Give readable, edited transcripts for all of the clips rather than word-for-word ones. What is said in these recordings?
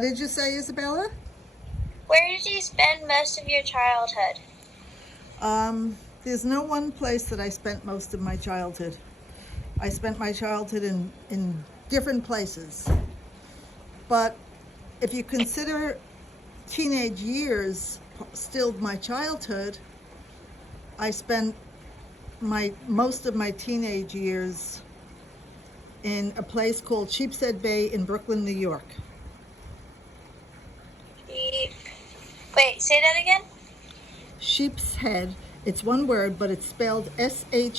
What did you say, Isabella? Where did you spend most of your childhood? There's no one place that I spent most of my childhood. I spent my childhood in different places. But if you consider teenage years still my childhood, I spent my most of my teenage years in a place called Sheepshead Bay in Brooklyn, New York. Wait, say that again? Sheep's Head. It's one word, but it's spelled Sheepshead,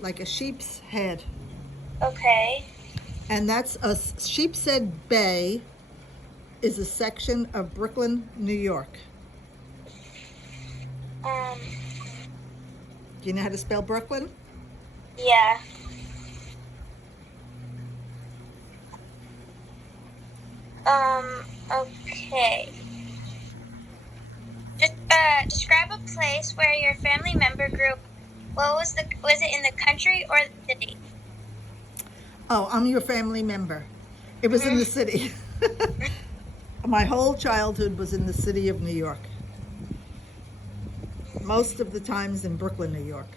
like a sheep's head. Okay. And that's a Sheepshead Bay is a section of Brooklyn, New York. Um, Do you know how to spell Brooklyn? yeah. Okay. Just, describe a place where your family member grew. Was it in the country or the city? Oh, I'm your family member. It was in the city. My whole childhood was in the city of New York. Most of the times in Brooklyn, New York.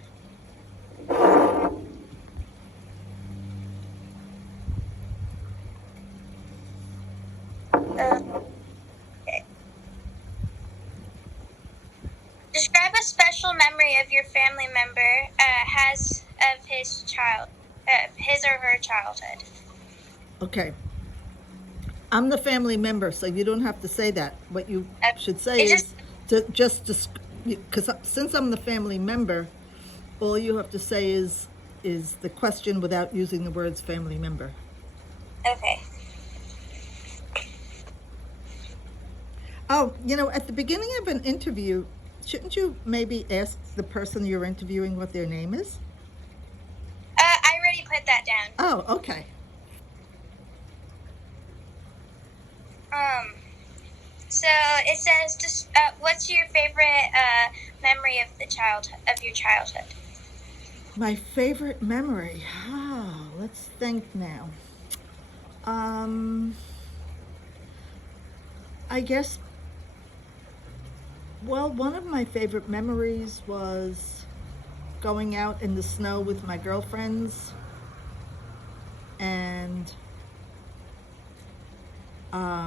Okay. Describe a special memory of your family member has of his or her childhood. Okay. I'm the family member, so you don't have to say that. What you should say It's is because since I'm the family member, all you have to say is the question without using the words family member. okay. Oh, at the beginning of an interview, shouldn't you maybe ask the person you're interviewing what their name is? I already put that down. Oh, okay. So it says, just what's your favorite memory of your childhood? My favorite memory. Let's think now. I guess. Well, one of my favorite memories was going out in the snow with my girlfriends and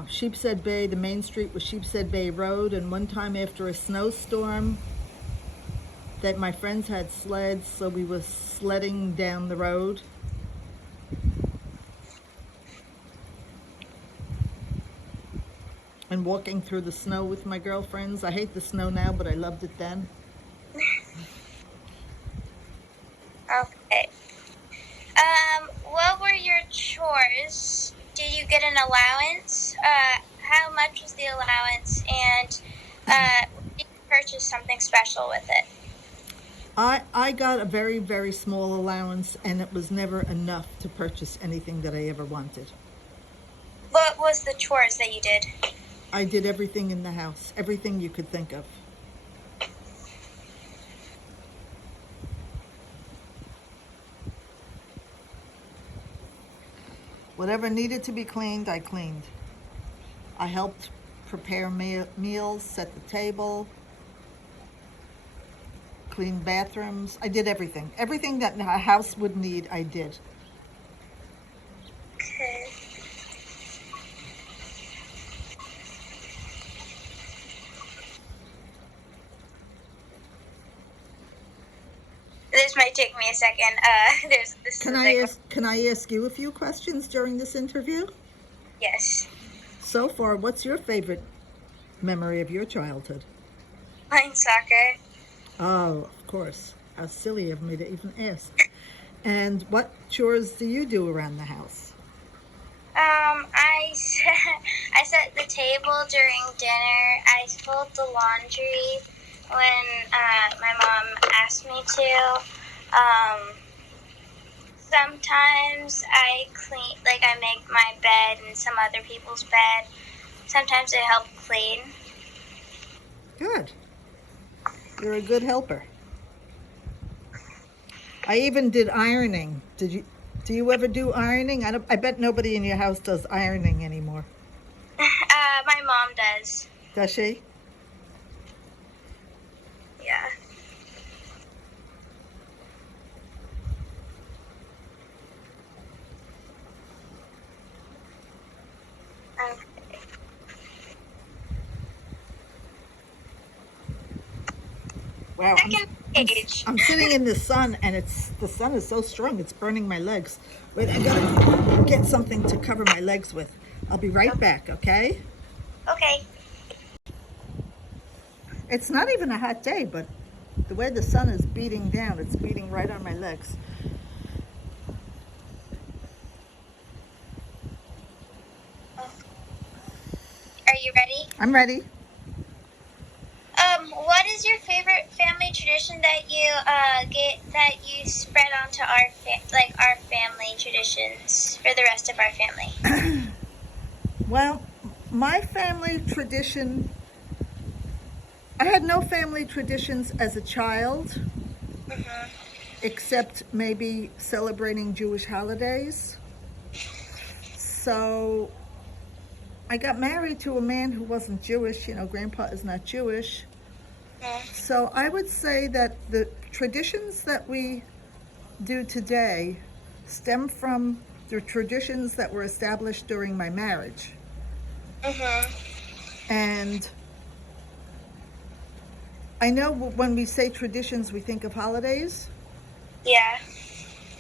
Sheepshead Bay. The main street was Sheepshead Bay Road, and one time after a snowstorm, that my friends had sleds, so we were sledding down the road. And walking through the snow with my girlfriends. I hate the snow now, but I loved it then. Okay. What were your chores? Did you get an allowance? How much was the allowance? And did you purchase something special with it? I got a very, very small allowance, and it was never enough to purchase anything that I ever wanted. What was the chores that you did? I did everything in the house, everything you could think of. Whatever needed to be cleaned, I cleaned. I helped prepare meals, set the table, clean bathrooms. I did everything. Everything that a house would need, I did. Okay. This might take me a second. Can I ask you a few questions during this interview? Yes. So far, what's your favorite memory of your childhood? Playing soccer. Oh, of course. How silly of me to even ask. And what chores do you do around the house? I set the table during dinner. I fold the laundry when my mom asked me to. Sometimes I clean, like I make my bed and some other people's bed. Sometimes I help clean. Good. You're a good helper. I even did ironing. Do you ever do ironing? I bet nobody in your house does ironing anymore. My mom does. Does she? Yeah. Okay. Wow. Second page. I'm sitting in the sun, and the sun is so strong it's burning my legs. Wait, I gotta get something to cover my legs with. I'll be right back, okay? Okay. It's not even a hot day, but the way the sun is beating down, it's beating right on my legs. Are you ready? I'm ready. What is your favorite family tradition that you spread onto our family traditions for the rest of our family? Well, my family tradition, I had no family traditions as a child, Mhm. except maybe celebrating Jewish holidays. So I got married to a man who wasn't Jewish. Grandpa is not Jewish. So I would say that the traditions that we do today stem from the traditions that were established during my marriage. Mhm. And I know when we say traditions, we think of holidays, Yeah.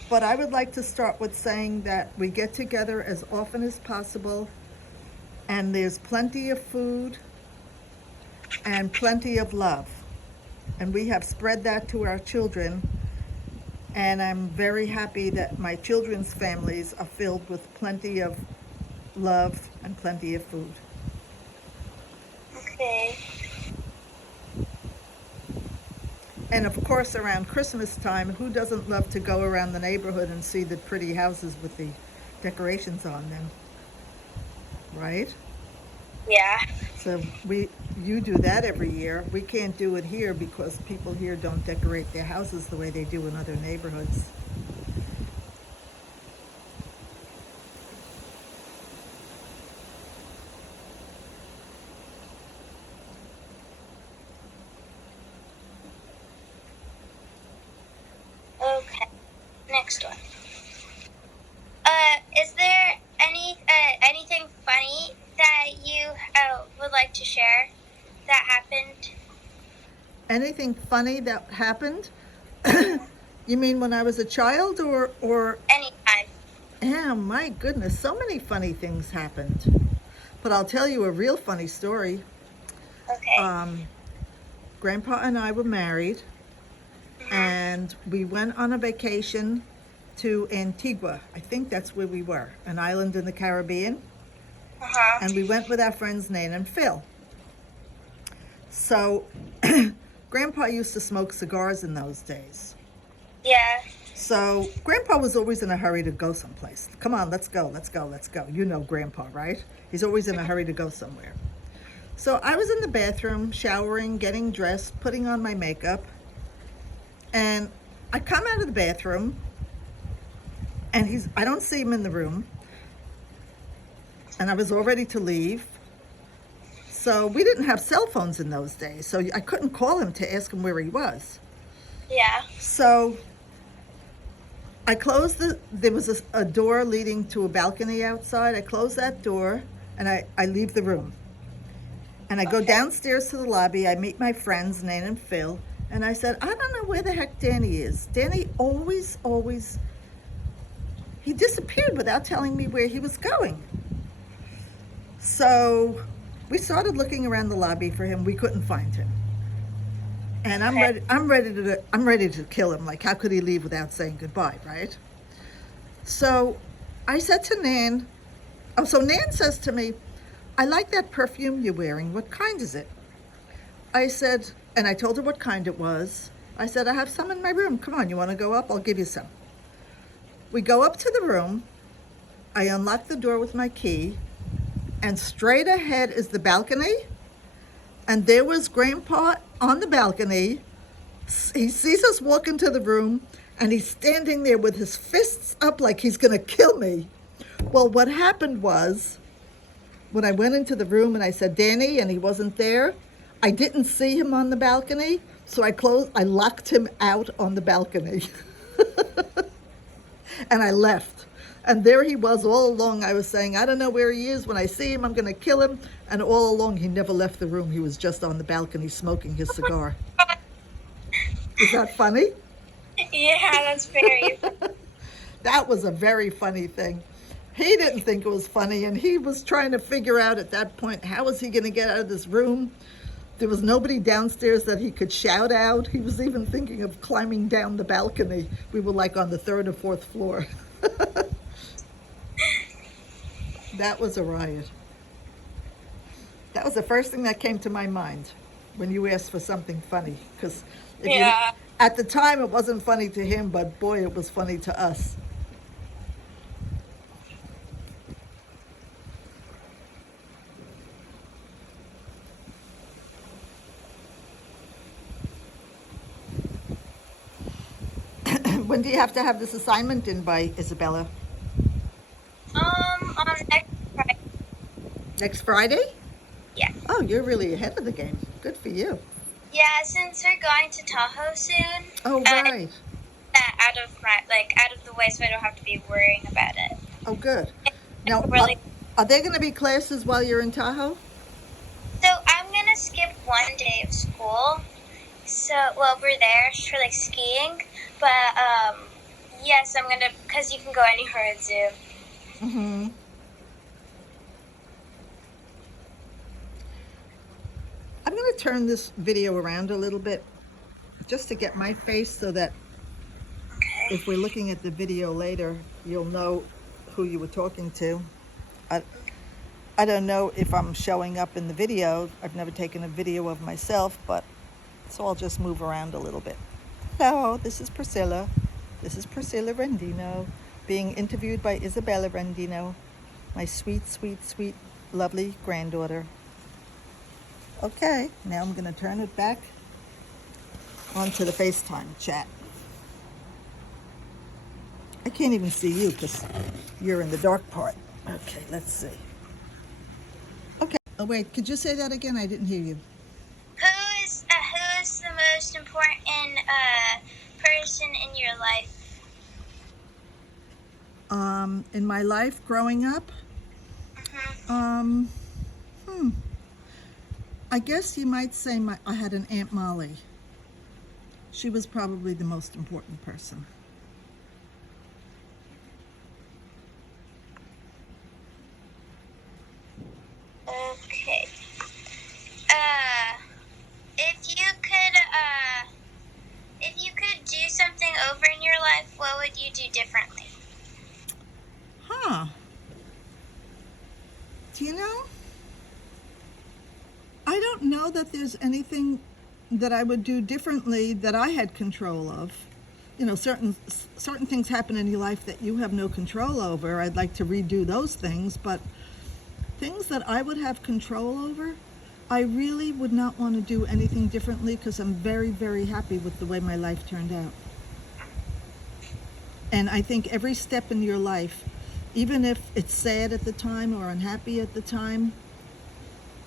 but I would like to start with saying that we get together as often as possible, and there's plenty of food and plenty of love. And we have spread that to our children, and I'm very happy that my children's families are filled with plenty of love and plenty of food. Okay. And of course, around Christmas time, who doesn't love to go around the neighborhood and see the pretty houses with the decorations on them, right? Yeah. So you do that every year. We can't do it here because people here don't decorate their houses the way they do in other neighborhoods. Okay. Next one. Is there anything funny that you would like to share that happened? Anything funny that happened? You mean when I was a child or Anytime. yeah, my goodness, so many funny things happened. But I'll tell you a real funny story. Okay. Grandpa and I were married, and we went on a vacation to Antigua. I think that's where we were, an island in the Caribbean. Uh-huh. And we went with our friends Nan and Phil. So Grandpa used to smoke cigars in those days. Yeah. So Grandpa was always in a hurry to go someplace. Come on, let's go, let's go, let's go. You know Grandpa, right? He's always in a hurry to go somewhere. So I was in the bathroom, showering, getting dressed, putting on my makeup, and I come out of the bathroom, and I don't see him in the room, and I was all ready to leave. So we didn't have cell phones in those days, so I couldn't call him to ask him where he was. Yeah. So I closed there was a door leading to a balcony outside. I close that door, and I leave the room. And I go downstairs to the lobby. I meet my friends, Nan and Phil, and I said, I don't know where the heck Danny is. Danny always, he disappeared without telling me where he was going. So we started looking around the lobby for him. We couldn't find him. And I'm ready to kill him. Like, how could he leave without saying goodbye, right? So I said to Nan, so Nan says to me, I like that perfume you're wearing. What kind is it? I said, and I told her what kind it was. I said, I have some in my room. Come on, you want to go up? I'll give you some. We go up to the room. I unlock the door with my key, and straight ahead is the balcony. And there was Grandpa on the balcony. He sees us walk into the room, and he's standing there with his fists up like he's going to kill me. Well, what happened was, when I went into the room and I said, Danny, and he wasn't there, I didn't see him on the balcony, so I locked him out on the balcony. And I left. And there he was all along. I was saying, I don't know where he is. When I see him, I'm going to kill him. And all along, he never left the room. He was just on the balcony smoking his cigar. Is that funny? Yeah, that's very funny. That was a very funny thing. He didn't think it was funny, and he was trying to figure out at that point, how was he going to get out of this room? There was nobody downstairs that he could shout out. He was even thinking of climbing down the balcony. We were like on the 3rd or 4th floor. That was a riot. That was the first thing that came to my mind when you asked for something funny. Because at the time it wasn't funny to him, but boy, it was funny to us. When do you have to have this assignment in by, Isabella? On next Friday. Next Friday? Yeah. Oh, you're really ahead of the game. Good for you. Yeah, since we're going to Tahoe soon. Oh, right. Out of the way, so I don't have to be worrying about it. Oh, good. Now, Really. are there going to be classes while you're in Tahoe? So I'm gonna skip one day of school. So, well, we're there for like skiing, but yes, I'm gonna, because you can go anywhere with Zoom. Mm-hmm. I'm going to turn this video around a little bit just to get my face so that Okay. if we're looking at the video later, you'll know who you were talking to. I don't know if I'm showing up in the video. I've never taken a video of myself, but so I'll just move around a little bit. Hello, this is Priscilla. This is Priscilla Rendino being interviewed by Isabella Rendino, my sweet, sweet, sweet, lovely granddaughter. Okay, now I'm going to turn it back onto the FaceTime chat. I can't even see you because you're in the dark part. Okay, let's see. Okay. Oh, wait, could you say that again? I didn't hear you. Who is the most important person in your life? In my life growing up, I guess you might say I had an Aunt Molly. She was probably the most important person. Okay. If you could do something over in your life, what would you do differently? Huh. Do you know? I don't know that there's anything that I would do differently that I had control of. You know, certain things happen in your life that you have no control over. I'd like to redo those things, but things that I would have control over, I really would not want to do anything differently because I'm very, very happy with the way my life turned out. And I think every step in your life, even if it's sad at the time or unhappy at the time,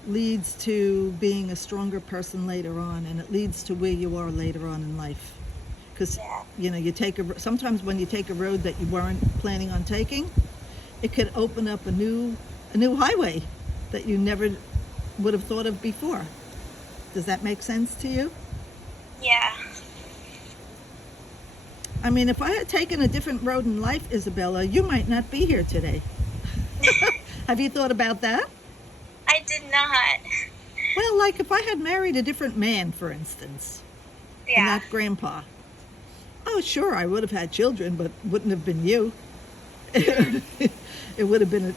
leads to being a stronger person later on, and it leads to where you are later on in life. Because you know, sometimes when you take a road that you weren't planning on taking, it could open up a new highway that you never would have thought of before. Does that make sense to you? Yeah. I mean, if I had taken a different road in life, Isabella, you might not be here today. Have you thought about that? I did not. Well, like if I had married a different man, for instance, and Yeah. not grandpa. Oh, sure, I would have had children, but wouldn't have been you. It would have been,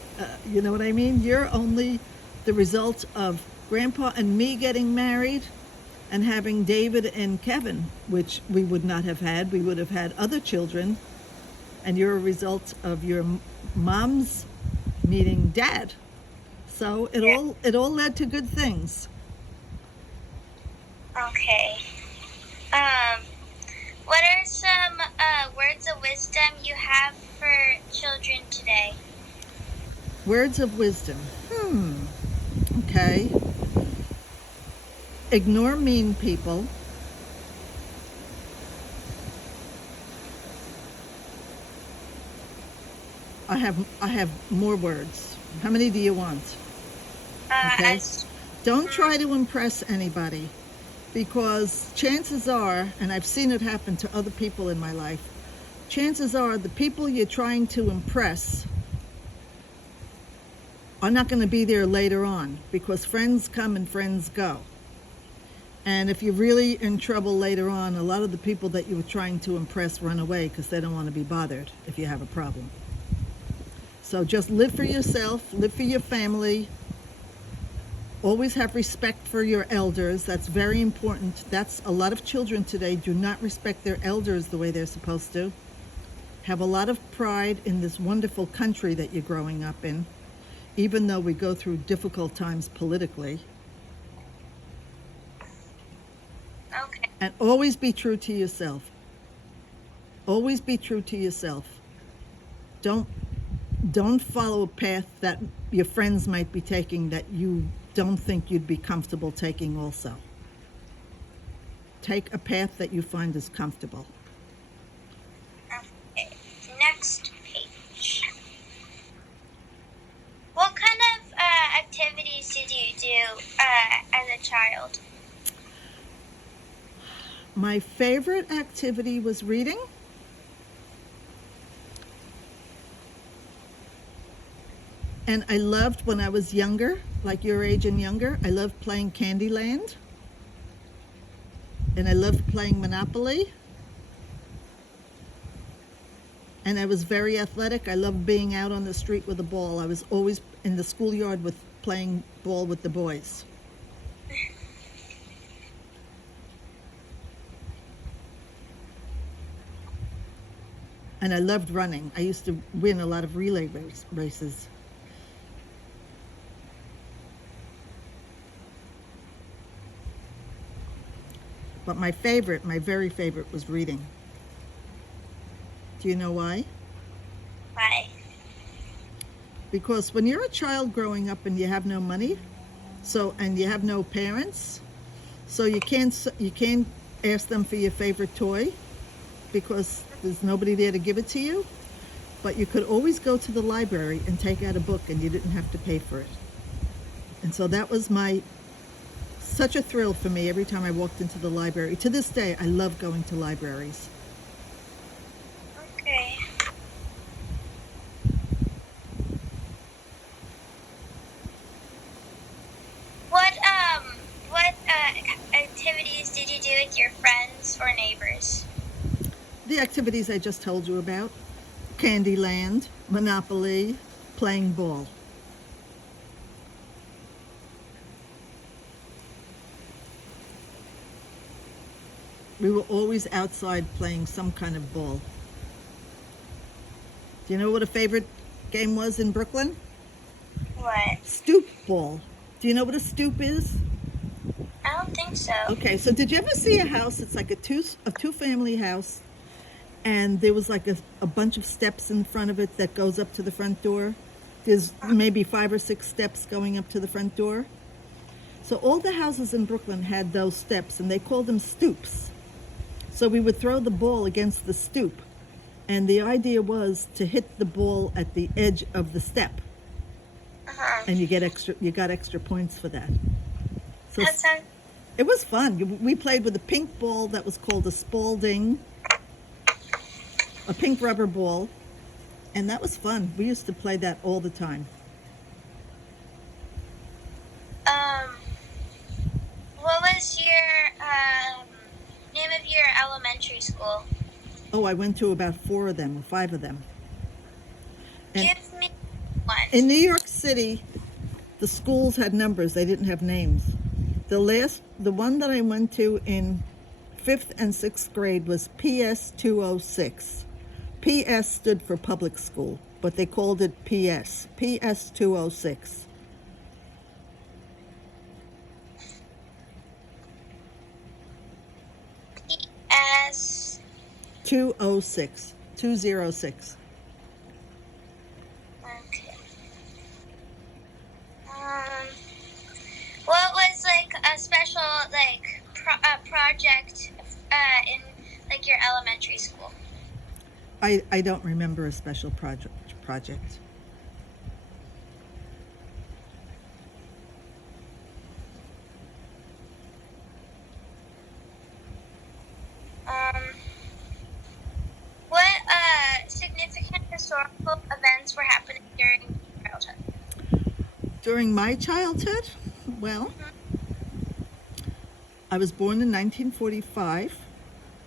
you know what I mean? You're only the result of grandpa and me getting married and having David and Kevin, which we would not have had. We would have had other children, and you're a result of your mom's meeting dad. So it all led to good things. Okay. What are some have for children today? Words of wisdom. Okay. Ignore mean people. I have more words. How many do you want? Okay. As Don't try to impress anybody, because chances are, and I've seen it happen to other people in my life, chances are the people you're trying to impress are not going to be there later on, because friends come and friends go. And if you're really in trouble later on, a lot of the people that you were trying to impress run away because they don't want to be bothered if you have a problem. So just live for yourself, live for your family. Always have respect for your elders. That's very important. That's a lot of children today do not respect their elders the way they're supposed to. Have a lot of pride in this wonderful country that you're growing up in, even though we go through difficult times politically. okay. And always be true to yourself. Always be true to yourself. Don't follow a path that your friends might be taking that you don't think you'd be comfortable taking also. Take a path that you find is comfortable. Okay. Next page. What kind of activities did you do as a child? My favorite activity was reading. And I loved, when I was younger, like your age and younger, I loved playing Candyland. And I loved playing Monopoly. And I was very athletic. I loved being out on the street with a ball. I was always in the schoolyard with playing ball with the boys. And I loved running. I used to win a lot of relay races. But my very favorite was reading. Do you know why? Why? Because when you're a child growing up and you have no money, and you have no parents, so you can't ask them for your favorite toy because there's nobody there to give it to you. But you could always go to the library and take out a book and you didn't have to pay for it. And so that was such a thrill for me every time I walked into the library. To this day, I love going to libraries. Okay. What activities did you do with your friends or neighbors? The activities I just told you about: Candyland, Monopoly, playing ball. We were always outside playing some kind of ball. Do you know what a favorite game was in Brooklyn? What? Stoop ball. Do you know what a stoop is? I don't think so. Okay, so did you ever see a house? It's like a two-family house, and there was like a bunch of steps in front of it that goes up to the front door. There's maybe 5 or 6 steps going up to the front door. So all the houses in Brooklyn had those steps, and they called them stoops. So we would throw the ball against the stoop, and the idea was to hit the ball at the edge of the step, and you got extra points for that. So That sounds. it was fun. We played with a pink ball that was called a Spalding, a pink rubber ball, and that was fun. We used to play that all the time. What was your name of your elementary school? Oh, I went to about 4 of them or 5 of them. And Give me one. in New York City, the schools had numbers. They didn't have names. The one that I went to in 5th and 6th grade was PS 206. PS stood for public school, but they called it PS 206. PS 206. like your elementary school? I don't remember a special project. What significant historical events were happening during your childhood? During my childhood, well, I was born in 1945,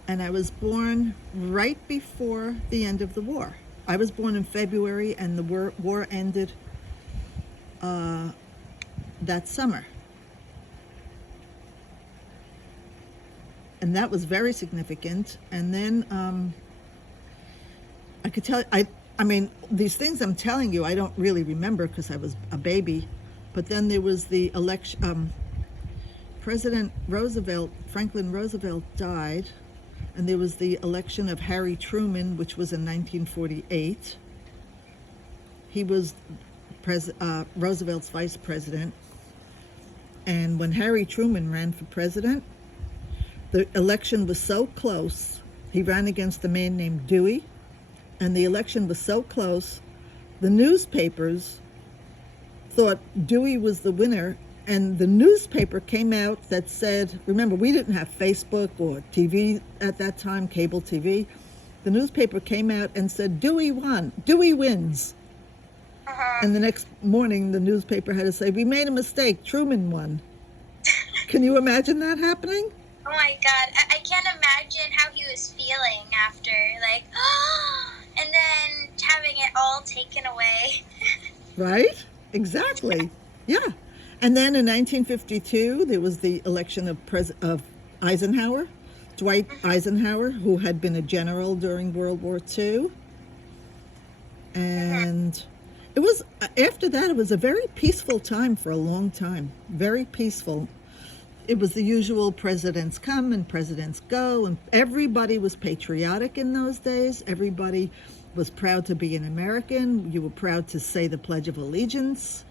and I was born right before the end of the war. I was born in February, and the war ended that summer. And that was very significant. And then I could tell, I mean, these things I'm telling you, I don't really remember because I was a baby. But then there was the election, President Roosevelt, Franklin Roosevelt died, and there was the election of Harry Truman, which was in 1948. He was Roosevelt's vice president. And when Harry Truman ran for president, the election was so close. He ran against a man named Dewey, and the election was so close, the newspapers thought Dewey was the winner, and the newspaper came out that said, remember, we didn't have Facebook or TV at that time, cable TV. The newspaper came out and said, Dewey won, Dewey wins. And the next morning, the newspaper had to say, we made a mistake, Truman won. Can you imagine that happening? Oh my God, I can't imagine how he was feeling after, like, and then having it all taken away. Right? Exactly. Yeah. And then in 1952, there was the election of Eisenhower, Dwight Eisenhower, who had been a general during World War II. And it was, after that, it was a very peaceful time for a long time. Very peaceful. It was the usual presidents come and presidents go, and everybody was patriotic in those days. Everybody was proud to be an American. You were proud to say the Pledge of Allegiance.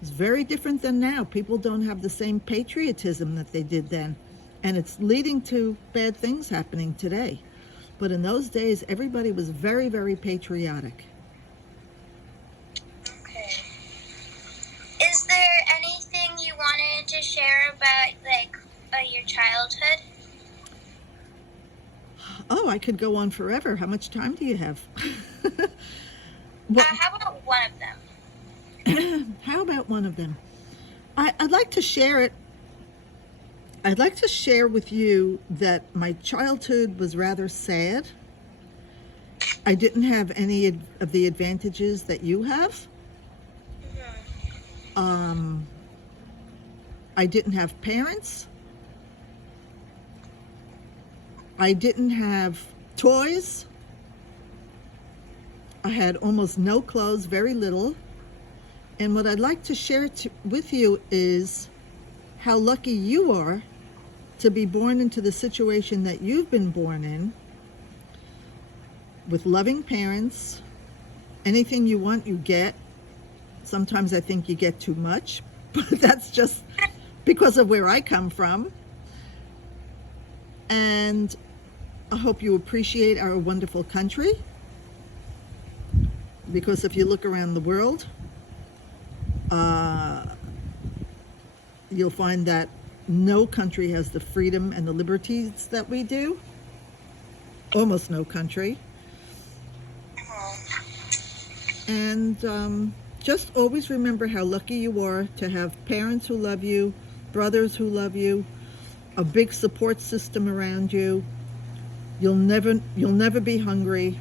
It's very different than now. People don't have the same patriotism that they did then, and it's leading to bad things happening today. But in those days, everybody was very, very patriotic. Okay. Is there anything you wanted to share about, like, your childhood? Oh, I could go on forever. How much time do you have? How about one of them? How about one of them? I'd like to share it. I'd like to share with you that my childhood was rather sad. I didn't have any of the advantages that you have. I didn't have parents. I didn't have toys. I had almost no clothes, very little. And what I'd like to share with you is how lucky you are to be born into the situation that you've been born in, with loving parents. Anything you want, you get. Sometimes I think you get too much, but that's just because of where I come from. And I hope you appreciate our wonderful country, because if you look around the world, you'll find that no country has the freedom and the liberties that we do. Almost no country. And just always remember how lucky you are to have parents who love you, brothers who love you, a big support system around you. You'll never be hungry.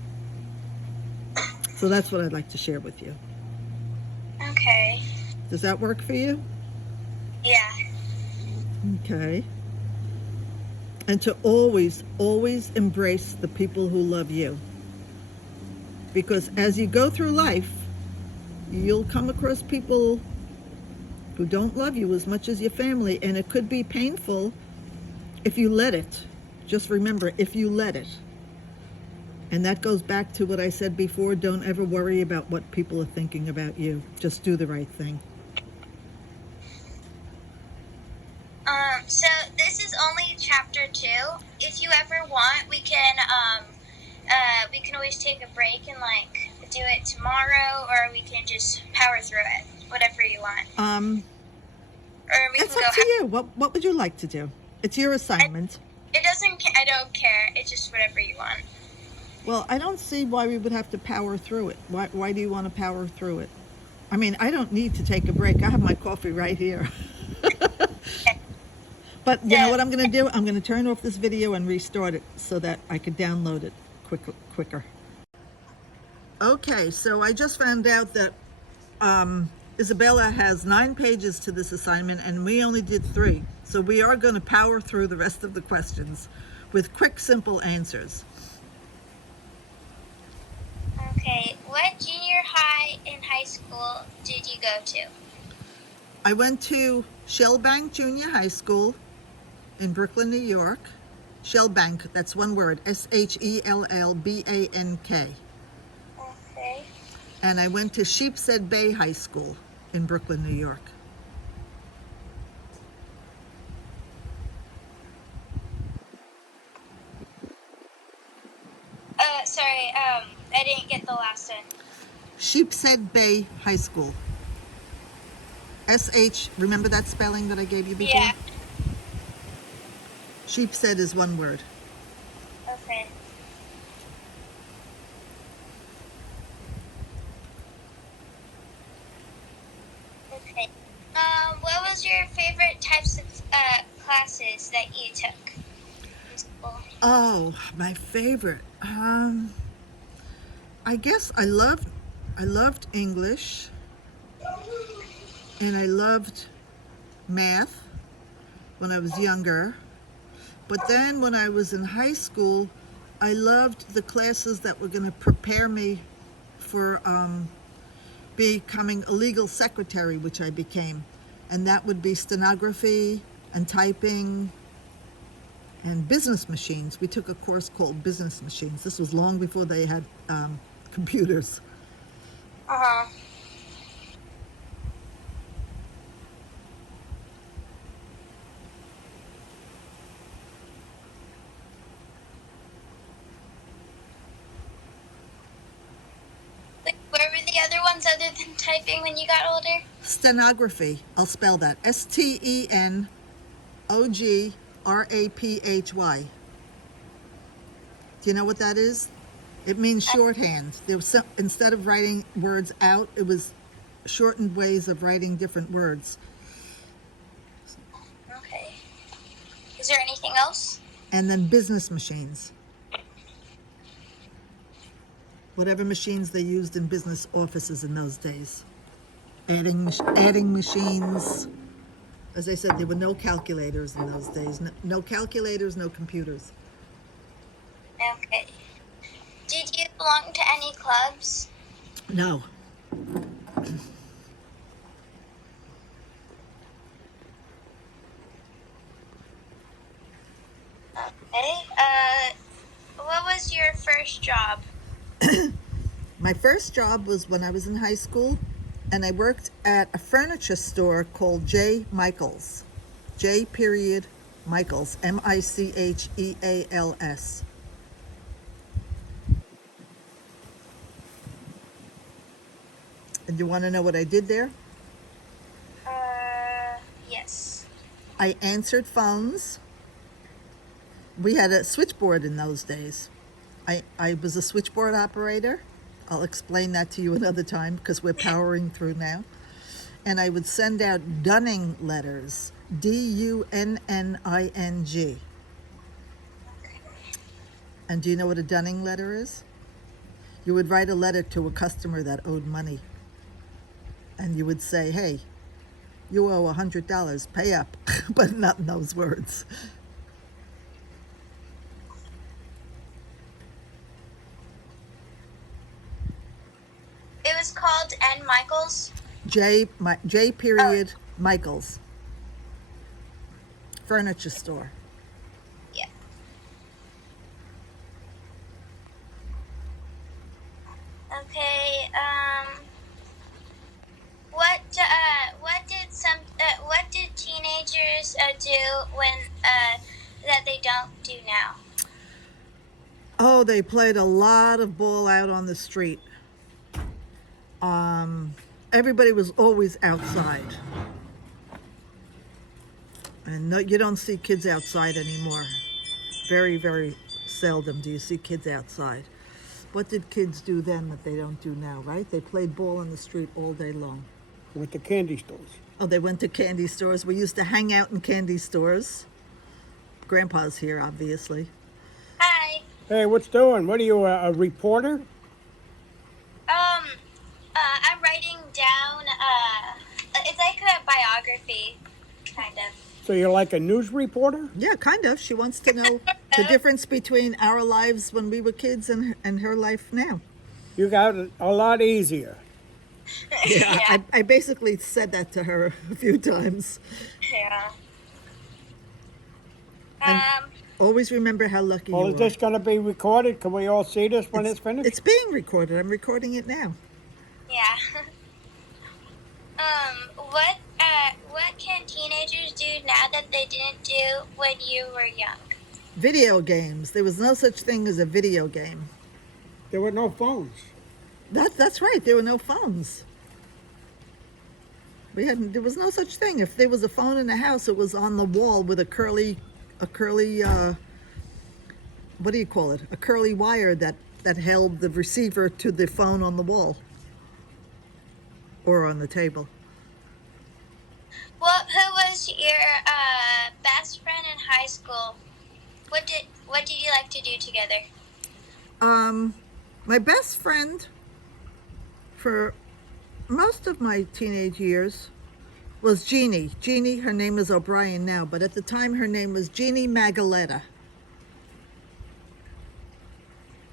So that's what I'd like to share with you. Okay. Does that work for you? Yeah. Okay. And to always, always embrace the people who love you. Because as you go through life, you'll come across people who don't love you as much as your family, and it could be painful if you let it. Just remember, if you let it. And that goes back to what I said before, don't ever worry about what people are thinking about you. Just do the right thing. So this is only chapter 2. If you ever want, we we can always take a break and like do it tomorrow, or we can just power through it. Whatever you want. Or we It's can up go. to you. What would you like to do? It's your assignment. It doesn't. I don't care. It's just whatever you want. Well, I don't see why we would have to power through it. Why do you want to power through it? I mean, I don't need to take a break. I have my coffee right here. But you know what I'm going to do? I'm going to turn off this video and restart it so that I could download it quicker. Okay, so I just found out that Isabella has 9 pages to this assignment and we only did 3. So we are going to power through the rest of the questions with quick, simple answers. Okay, what junior high in high school did you go to? I went to Shellbank Junior High School in Brooklyn, New York. Shellbank, that's one word, Shellbank. Okay. And I went to Sheepshead Bay High School in Brooklyn, New York. Sorry, I didn't get the last one. Sheepshead Bay High School. Remember that spelling that I gave you before? Yeah. Sheepshead is one word. Okay. Okay. What was your favorite types of classes that you took in school? Oh, my favorite. I guess I loved English, and I loved math when I was younger. But then when I was in high school, I loved the classes that were going to prepare me for becoming a legal secretary, which I became. And that would be stenography and typing and business machines. We took a course called business machines. This was long before they had computers. Uh-huh. Where were the other ones other than typing when you got older? Stenography, I'll spell that, Stenography. Do you know what that is? It means shorthand. There was instead of writing words out, it was shortened ways of writing different words. Okay. Is there anything else? And then business machines. Whatever machines they used in business offices in those days. Adding machines. As I said, there were no calculators in those days. No calculators, no computers. Okay. Did you belong to any clubs? No. Okay. What was your first job? My first job was when I was in high school, and I worked at a furniture store called J. Michaels. J. Michaels. Micheals. And you want to know what I did there? Yes. I answered phones. We had a switchboard in those days. I was a switchboard operator. I'll explain that to you another time because we're powering through now. And I would send out dunning letters, Dunning. And do you know what a dunning letter is? You would write a letter to a customer that owed money. And you would say, hey, you owe $100, pay up, but not in those words. It was called N. Michaels. J. Michaels. Furniture store. Yeah. Okay. What did teenagers do when that they don't do now? Oh, they played a lot of ball out on the street. Everybody was always outside. And no, you don't see kids outside anymore. Very, very seldom do you see kids outside. What did kids do then that they don't do now, right? They played ball in the street all day long. With the candy stores. Oh, they went to candy stores. We used to hang out in candy stores. Grandpa's here, obviously. Hi. Hey, what's doing? What are you, a reporter? I'm writing down, it's like a biography, kind of. So you're like a news reporter? Yeah, kind of. She wants to know the difference between our lives when we were kids and her life now. You got it a lot easier. Yeah. I basically said that to her a few times. Yeah. Always remember how lucky Well, you is are. this going to be recorded? Can we all see this when it's finished? It's being recorded. I'm recording it now. Yeah. What can teenagers do now that they didn't do when you were young? Video games. There was no such thing as a video game. There were no phones. That's right. There were no phones. There was no such thing. If there was a phone in the house, it was on the wall with a curly what do you call it? A curly wire that held the receiver to the phone on the wall or on the table. Well, who was your best friend in high school? What did you like to do together? My best friend for most of my teenage years was Jeannie. Jeannie, her name is O'Brien now, but at the time her name was Jeannie Magaletta.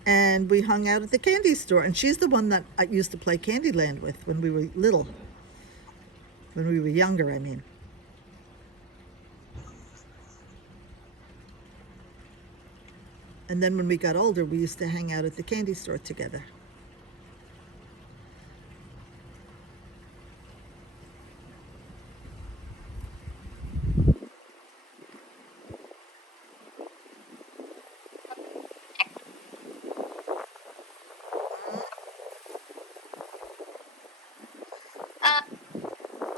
And we hung out at the candy store, and she's the one that I used to play Candyland with when we were little. When we were younger, I mean. And then when we got older, we used to hang out at the candy store together.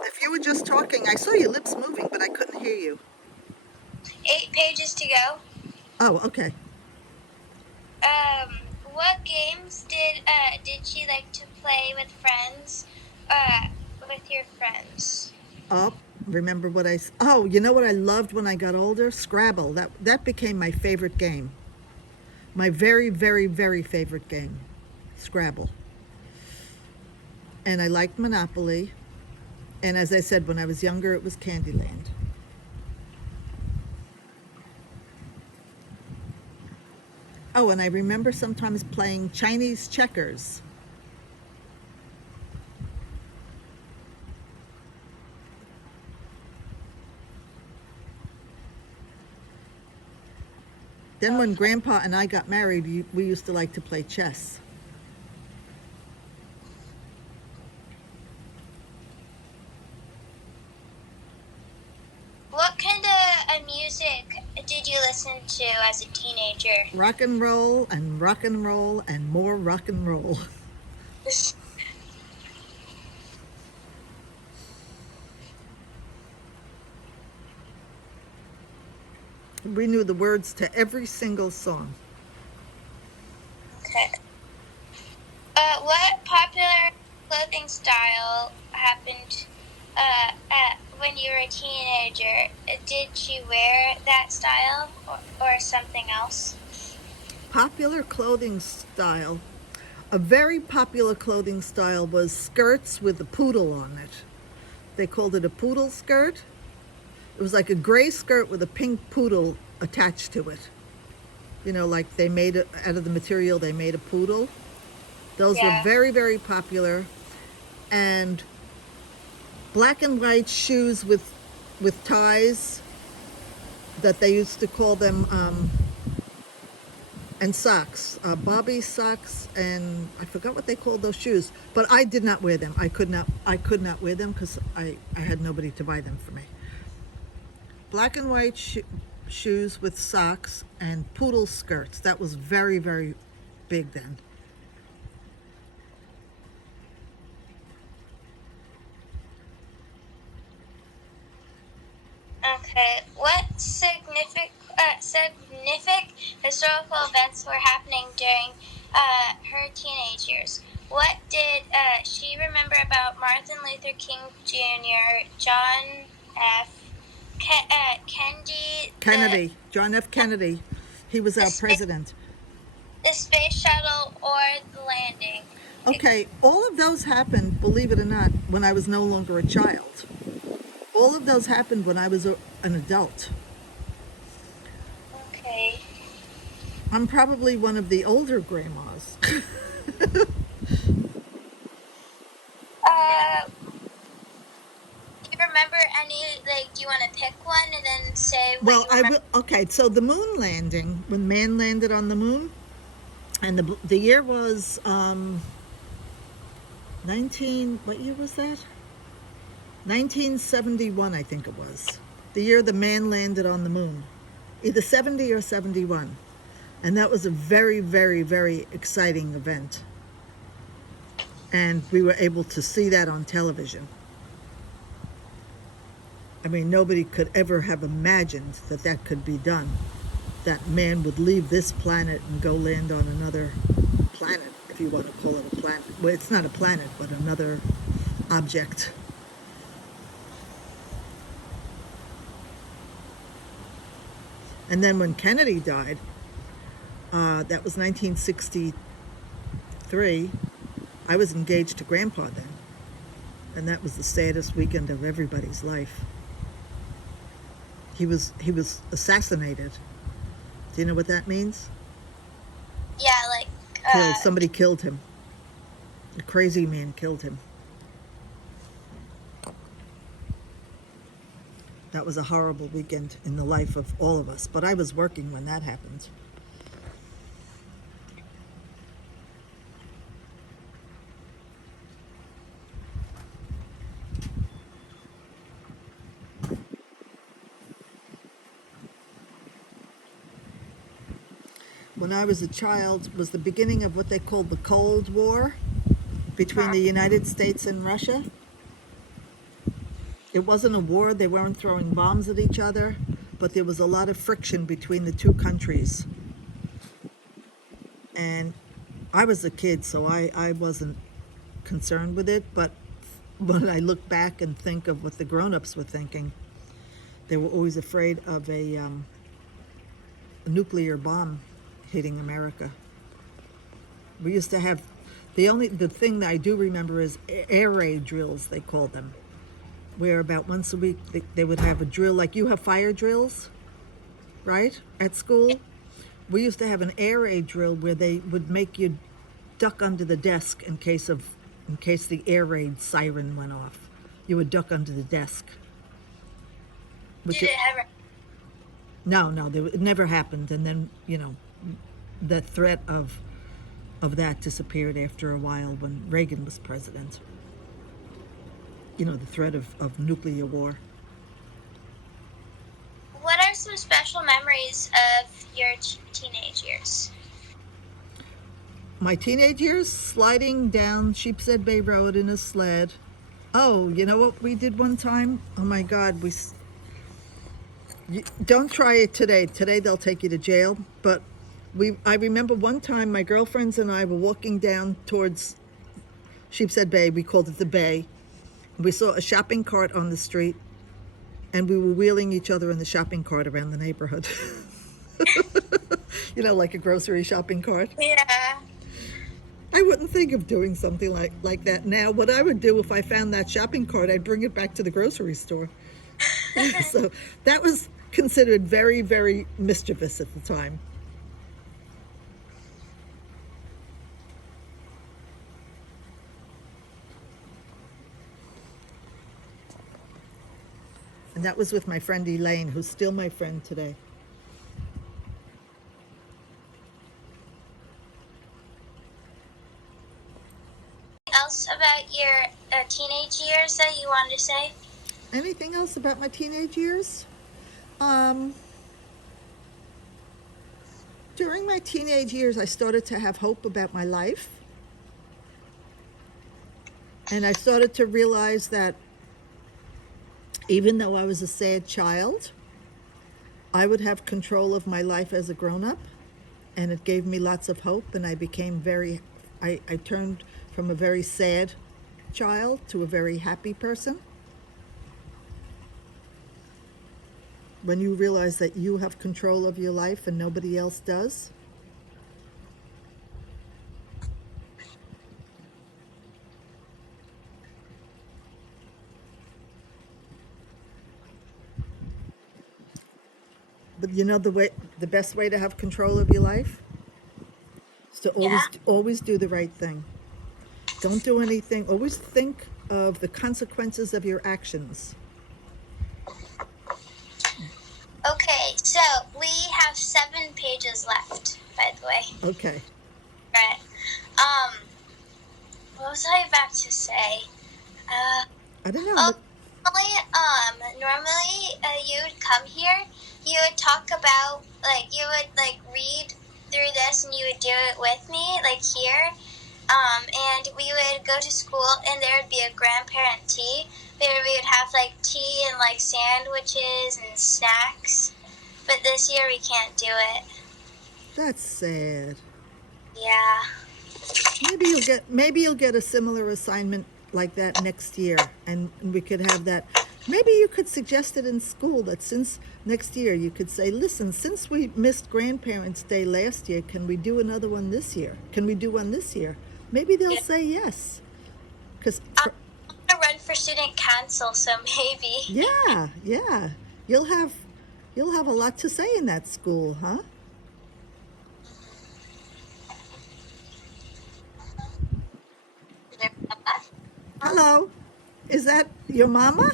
If you were just talking, I saw your lips moving, but I couldn't hear you. 8 pages to go. Oh, okay. What games did she like to play with friends? With your friends. Oh, remember what oh, you know what I loved when I got older? Scrabble. That became my favorite game. My very, very, very favorite game. Scrabble. And I liked Monopoly. And as I said, when I was younger, it was Candyland. Oh, and I remember sometimes playing Chinese checkers. Then when Grandpa and I got married, we used to like to play chess. What kind of music did you listen to as a teenager? Rock and roll and rock and roll and more rock and roll. We knew the words to every single song. Okay. What popular clothing style happened when you were a teenager? Did you wear that style or something else? Popular clothing style. A very popular clothing style was skirts with a poodle on it. They called it a poodle skirt. It was like a gray skirt with a pink poodle attached to it. You know, like they made it out of the material, they made a poodle. Those were very, very popular. And black and white shoes with ties that they used to call them, and socks, bobby socks, and I forgot what they called those shoes. But I did not wear them. I could not wear them because I had nobody to buy them for me. Black and white shoes with socks and poodle skirts. That was very, very big then. Okay. What significant historical events were happening during her teenage years? What did she remember about Martin Luther King Jr., John F. Kennedy, John F. Kennedy. He was our the president. the space shuttle, or the landing? Okay, all of those happened, believe it or not, when I was no longer a child. All of those happened when I was an adult. Okay. I'm probably one of the older grandmas. Do you remember any, like, do you want to pick one and then say what Well, you I remember? will. Okay, so the moon landing, when man landed on the moon, and the year was 19. What year was that? 1971, I think it was. The year the man landed on the moon, either 70 or 71, and that was a very, very, very exciting event. And we were able to see that on television. I mean, nobody could ever have imagined that that could be done. That man would leave this planet and go land on another planet, if you want to call it a planet. Well, it's not a planet, but another object. And then when Kennedy died, that was 1963. I was engaged to Grandpa then, and that was the saddest weekend of everybody's life. He was assassinated. Do you know what that means? Yeah, like, Killed. Somebody killed him. A crazy man killed him. That was a horrible weekend in the life of all of us, but I was working when that happened. When I was a child was the beginning of what they called the Cold War between the United States and Russia. It wasn't a war, they weren't throwing bombs at each other, but there was a lot of friction between the two countries. And I was a kid, so I wasn't concerned with it, but when I look back and think of what the grown-ups were thinking, they were always afraid of a nuclear bomb hitting America. We used to have the thing that I do remember is air raid drills, they called them, where about once a week they would have a drill like you have fire drills, right, at school. We used to have an air raid drill where they would make you duck under the desk in case the air raid siren went off. You would duck under the desk. did it ever? No, it never happened. And then, the threat of that disappeared after a while when Reagan was president. The threat of nuclear war. What are some special memories of your teenage years? My teenage years, sliding down Sheepshead Bay Road in a sled. Oh, you know what we did one time? Oh my God, don't try it today. Today they'll take you to jail. But I remember one time my girlfriends and I were walking down towards Sheepshead Bay. We called it the Bay. We saw a shopping cart on the street, and we were wheeling each other in the shopping cart around the neighborhood. Like a grocery shopping cart. Yeah. I wouldn't think of doing something like that now. What I would do if I found that shopping cart, I'd bring it back to the grocery store. So that was considered very, very mischievous at the time. And that was with my friend Elaine, who's still my friend today. Else about your teenage years that you wanted to say? Anything else about my teenage years? During my teenage years, I started to have hope about my life. And I started to realize that even though I was a sad child, I would have control of my life as a grown-up. And it gave me lots of hope, and I became I turned from a very sad child to a very happy person. When you realize that you have control of your life and nobody else does. But you know the best way to have control of your life is to always do the right thing. Don't do anything. Always think of the consequences of your actions. Okay, so we have 7 pages left, by the way. Okay. Right. What was I about to say? I don't know. Oh, normally, you would come here, you would talk about, like, you would, like, read through this and you would do it with me, like, here. And we would go to school and there would be a grandparent tea where we would have, like, tea and, like, sandwiches and snacks. But this year we can't do it. That's sad. Yeah. Maybe you'll get a similar assignment like that next year, and we could have that. Maybe you could suggest it in school that since next year you could say, listen, since we missed Grandparents' Day last year, can we do another one this year? Can we do one this year? Maybe they'll say yes. Because I'm going to run for student council, so maybe. yeah. You'll have a lot to say in that school, huh? Hello. Is that your mama?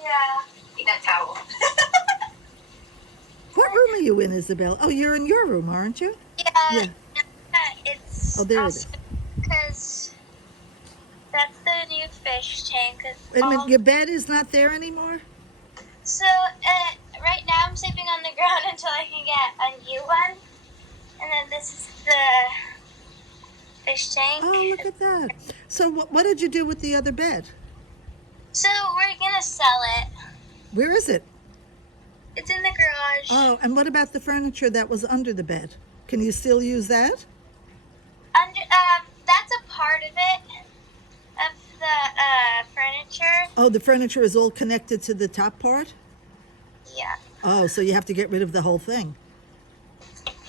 Yeah. In a towel. What room are you in, Isabel? Oh, you're in your room, aren't you? Yeah. It's there it is. Because that's the new fish tank. Wait a minute, your bed is not there anymore? So, right now I'm sleeping on the ground until I can get a new one. And then this is the fish tank. Oh, look at that. So what did you do with the other bed? So we're going to sell it. Where is it? It's in the garage. Oh, and what about the furniture that was under the bed? Can you still use that? That's a part of it, of the furniture. Oh, the furniture is all connected to the top part? Yeah. Oh, so you have to get rid of the whole thing.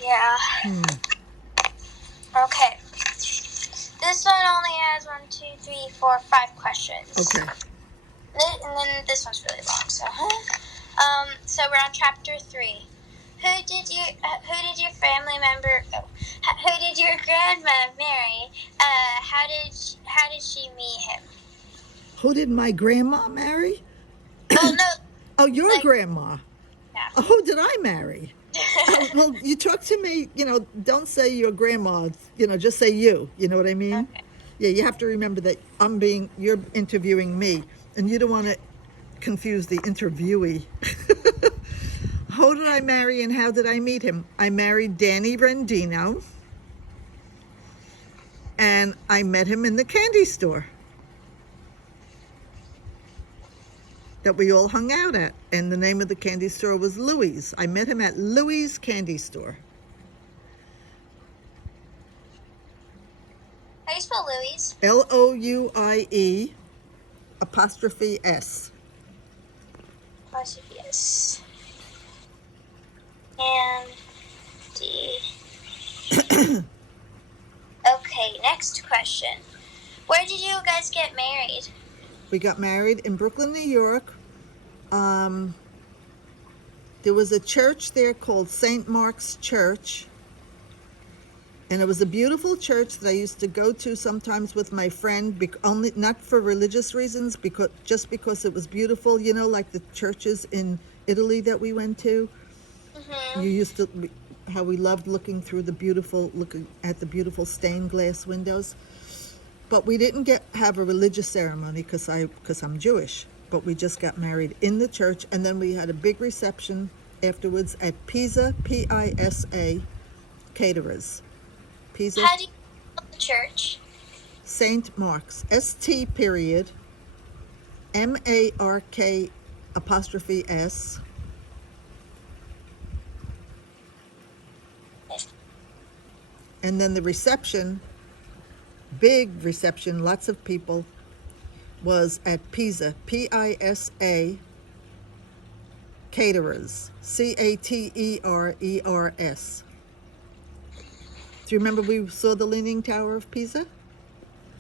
Yeah. Okay. This one only has 1, 2, 3, 4, 5 questions. Okay. And then this one's really long, so. So we're on chapter 3. Who did your family member? Who did your grandma marry? How did she meet him? Who did my grandma marry? Oh no. Oh, your grandma. Yeah. Oh, who did I marry? Well, you talk to me, don't say your grandma, just say you. You know what I mean? Okay. Yeah, you have to remember that you're interviewing me, and you don't want to confuse the interviewee. Who did I marry and how did I meet him? I married Danny Rendino, and I met him in the candy store that we all hung out at, and the name of the candy store was Louie's. I met him at Louie's Candy Store. How do you spell Louise? Louie apostrophe S. Yes. And D. Okay, next question. Where did you guys get married? We got married in Brooklyn, New York. There was a church there called St. Mark's Church. And it was a beautiful church that I used to go to sometimes with my friend, only not for religious reasons, just because it was beautiful, like the churches in Italy that we went to. Mm-hmm. You used to, how we loved looking at the beautiful stained glass windows. But we didn't have a religious ceremony because I'm Jewish. But we just got married in the church, and then we had a big reception afterwards at Pisa, Pisa, Caterers. Pisa, How do you spell the church? St. Mark's. St. period MARK apostrophe S. And then the reception, big reception, lots of people, was at Pisa, Pisa Caterers, Caterers. Do you remember we saw the Leaning Tower of Pisa?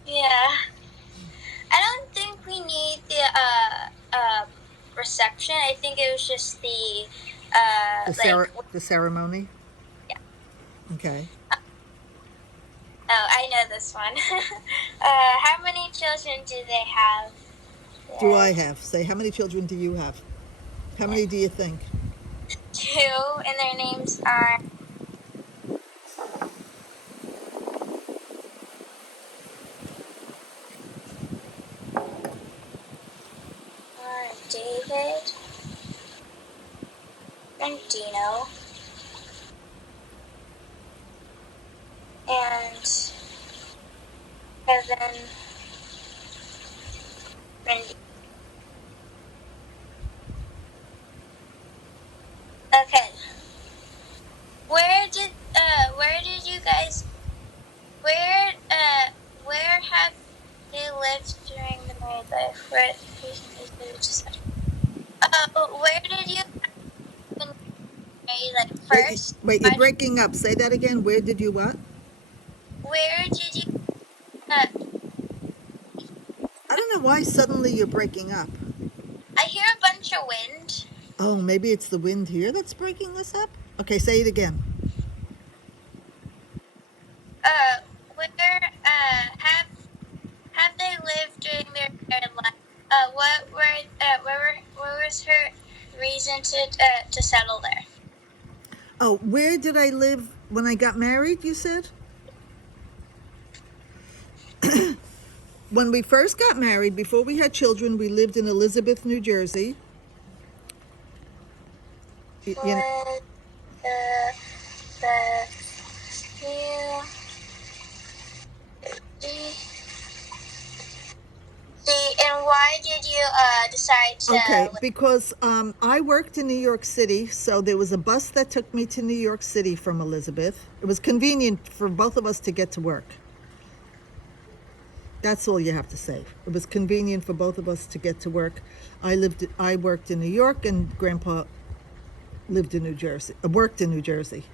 Yeah. I don't think we need the reception. I think it was just the The ceremony? Yeah. Okay. Oh, I know this one. How many children do they have? Do I have? Say, how many children do you have? How many do you think? 2, and their names are David and Dino and Kevin and okay. Where did you guys where have they lived during the married life? Where where did you been married like first? Wait, you're breaking up. Say that again. Where did you what? Where did you I don't know why suddenly you're breaking up. I hear a bunch of wind. Oh, maybe it's the wind here that's breaking us up? Okay, say it again. Where have they lived during their married life? What was her reason to settle there? Oh, where did I live when I got married, you said? When we first got married, before we had children, we lived in Elizabeth, New Jersey. You know, The new see, and why did you decide to? okay, because I worked in New York City, so there was a bus that took me to New York City from Elizabeth. It was convenient for both of us to get to work. That's all you have to say. It was convenient for both of us to get to work. I worked in New York, and Grandpa lived in New Jersey, worked in New Jersey.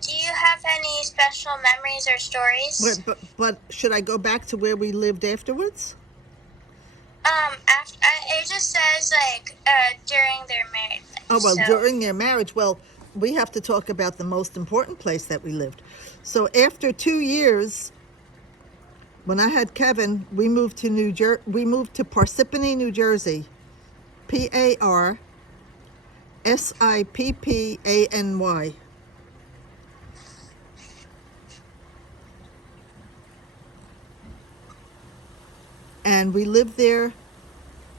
Do you have any special memories or stories? But should I go back to where we lived afterwards? After it just says like during their marriage. Oh, well, So, during their marriage, well, we have to talk about the most important place that we lived. So after 2 years, when I had Kevin, we moved to Parsippany, New Jersey. Parsippany. And we lived there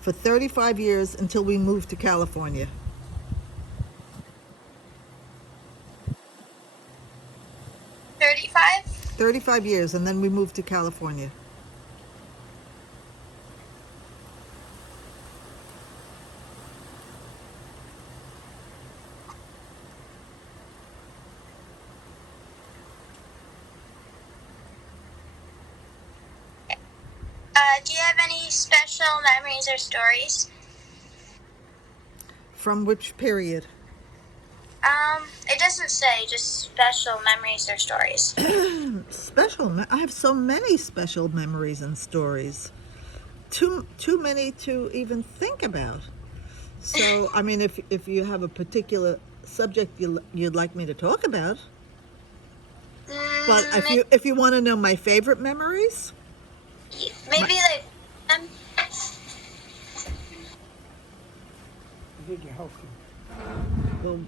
for 35 years until we moved to California. 35. 35 years, and then we moved to California. Do you have any special memories or stories? From which period? It doesn't say, just special memories or stories. I have so many special memories and stories. Too many to even think about. So, I mean, if you have a particular subject you'd like me to talk about, but if you want to know my favorite memories, Maybe like Did you help him? well,